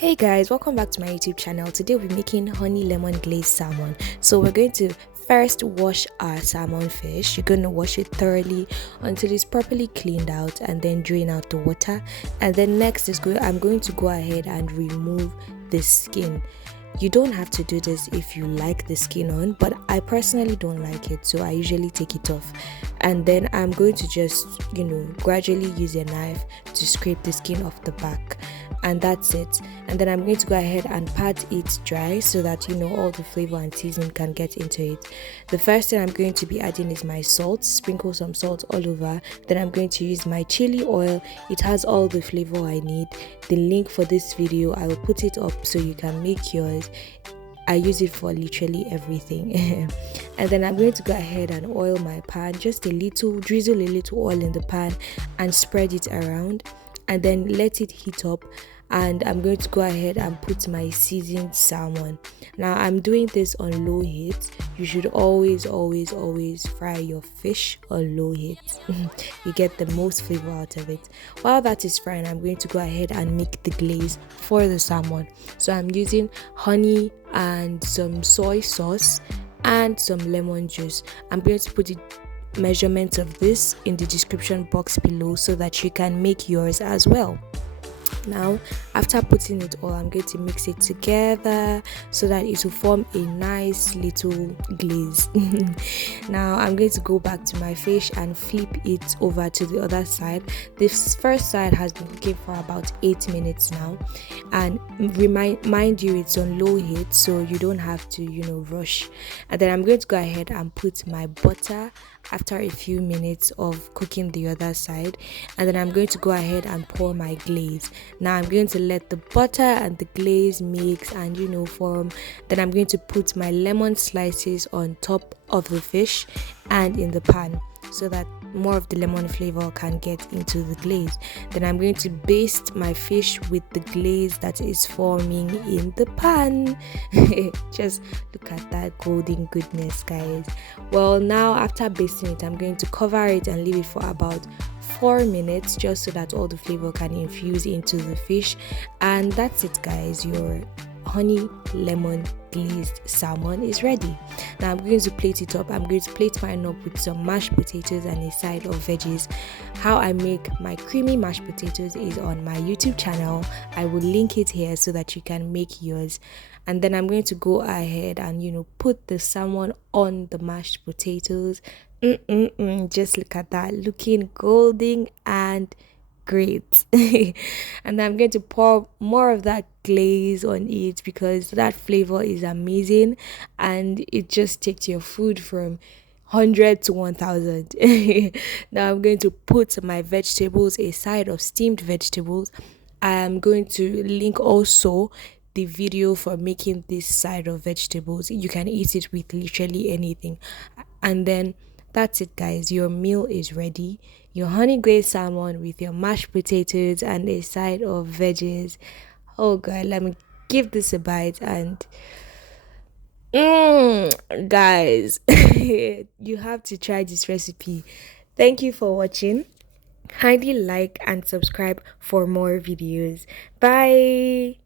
Hey guys, welcome back to my YouTube channel. Today we're making honey lemon glazed salmon. So we're going to first wash our salmon fish. You're going to wash it thoroughly until it's properly cleaned out and then drain out the water. And then next I'm going to go ahead and remove the skin. You don't have to do this if you like the skin on, but I personally don't like it, so I usually take it off. And then I'm going to just gradually use a knife to scrape the skin off the back, and that's it. And then I'm going to go ahead and pat it dry so that all the flavor and seasoning can get into it. The first thing I'm going to be adding is my salt. Sprinkle some salt all over. Then I'm going to use my chili oil. It has all the flavor I need. The link for this video, I will put it up so you can make yours. I use it for literally everything. And then I'm going to go ahead and oil my pan, just a little, drizzle a little oil in the pan and spread it around, and then let it heat up. And I'm going to go ahead and put my seasoned salmon. Now I'm doing this on low heat. You should always fry your fish on low heat. You get the most flavor out of it. While that is frying, I'm going to go ahead and make the glaze for the salmon. So I'm using honey and some soy sauce and some lemon juice. I'm going to put measurements of this in the description box below so that you can make yours as well. Now after putting it all, I'm going to mix it together so that it will form a nice little glaze. Now I'm going to go back to my fish and flip it over to the other side. This first side has been cooking for about 8 minutes now, and mind you, it's on low heat, so you don't have to rush. And then I'm going to go ahead and put my butter after a few minutes of cooking the other side, and then I'm going to go ahead and pour my glaze. Now I'm going to let the butter and the glaze mix and form. Then I'm going to put my lemon slices on top of the fish and in the pan so that more of the lemon flavor can get into the glaze. Then I'm going to baste my fish with the glaze that is forming in the pan. Just look at that golden goodness, guys. Well, now after basting it, I'm going to cover it and leave it for about 4 minutes just so that all the flavor can infuse into the fish. And that's it, guys. Your honey lemon glazed salmon is ready. Now I'm going to plate it up. I'm going to plate mine up with some mashed potatoes and a side of veggies. How I make my creamy mashed potatoes is on my YouTube channel. I will link it here so that you can make yours. And then I'm going to go ahead and put the salmon on the mashed potatoes. Just look at that, looking golden and great. And I'm going to pour more of that glaze on it because that flavor is amazing and it just takes your food from 100 to 1000. Now I'm going to put my vegetables, a side of steamed vegetables. I am going to link also the video for making this side of vegetables. You can eat it with literally anything. And then that's it, guys. Your meal is ready. Your honey glazed salmon with your mashed potatoes and a side of veggies. Oh god, let me give this a bite. And guys, you have to try this recipe. Thank you for watching. Kindly like and subscribe for more videos. Bye.